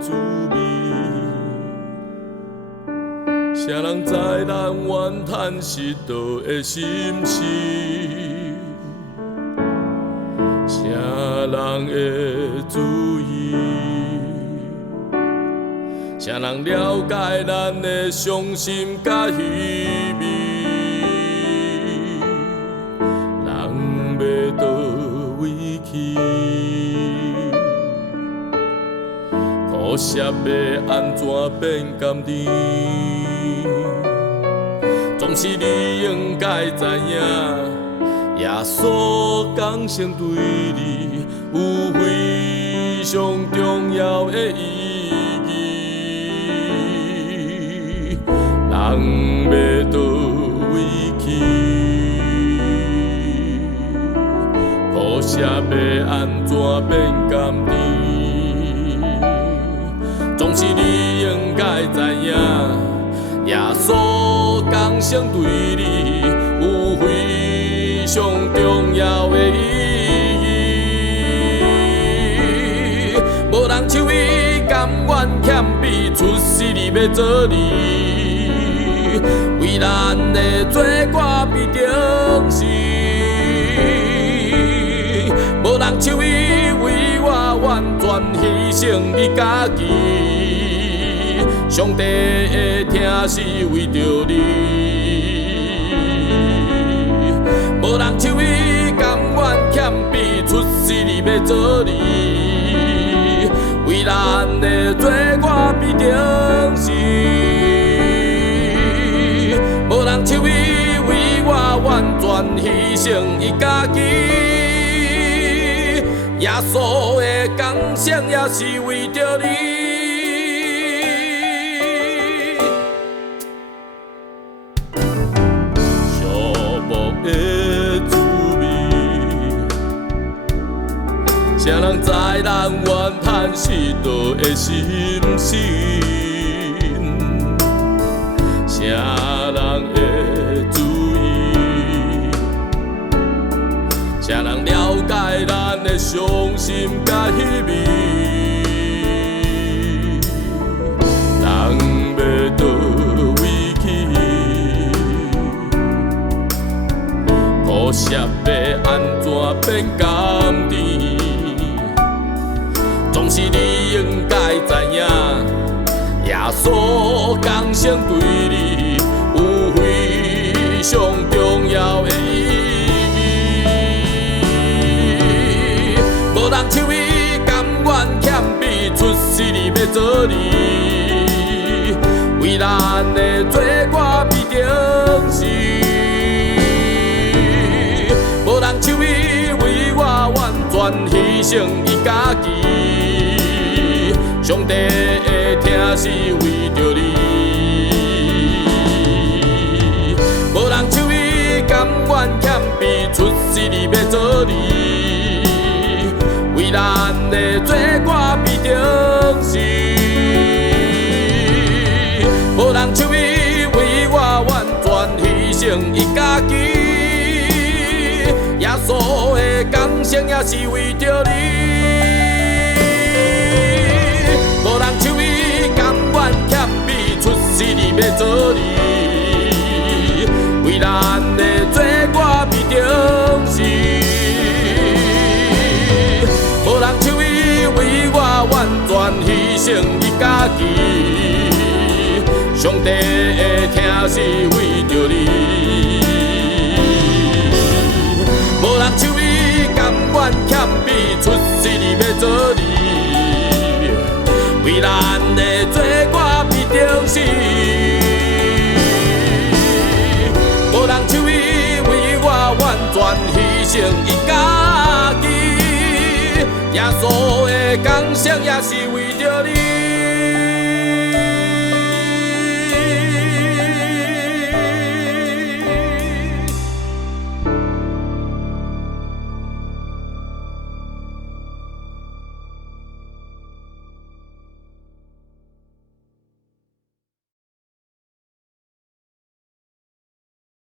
滋味。谁人知咱怨叹失落的心事？谁人会注意？谁人了解咱的伤心甲稀微？人要倒位去？苦涩要安怎变甘甜？总是你应该知影，耶稣降生对你有非常重要的意义。人要倒位去？苦涩要安怎变甘甜？总是你应该知影，耶稣降生对你有非常重要的意义。无人像伊甘愿欠比出世你要做你，为咱的罪过必定死。无人像伊为我完全牺牲你家己。上帝的听是为着你，无人像伊甘愿欠比出世你要做你，为咱的罪过必定死。无人像伊为我完全牺牲伊家己，耶稣的降生也是为着你。谁人知咱怨叹失落的心声？谁人会注意？谁人了解咱的伤心甲稀微？人要倒位去？苦涩要安怎变甘甜？总是你应该知影，耶稣降生对你有非常重要的意义。无人像伊甘愿欠比出世你要做你，为咱的罪过必定死。无人像伊为我完全牺牲伊家己。上帝的听是为着你，无人像伊甘愿欠比出世你要做你，为咱的罪过必定死。无人像伊为我完全牺牲伊家己，耶稣的降生也是为着你。无人像伊甘愿欠比出世你要做你，为咱的罪过必定死。无人像伊为我完全牺牲伊家己，上帝的听是为着你。无人像伊甘愿欠比出世你要做你，为咱的罪过必定死。无人像伊为我完全牺牲伊家己，耶稣的降生也是为着你。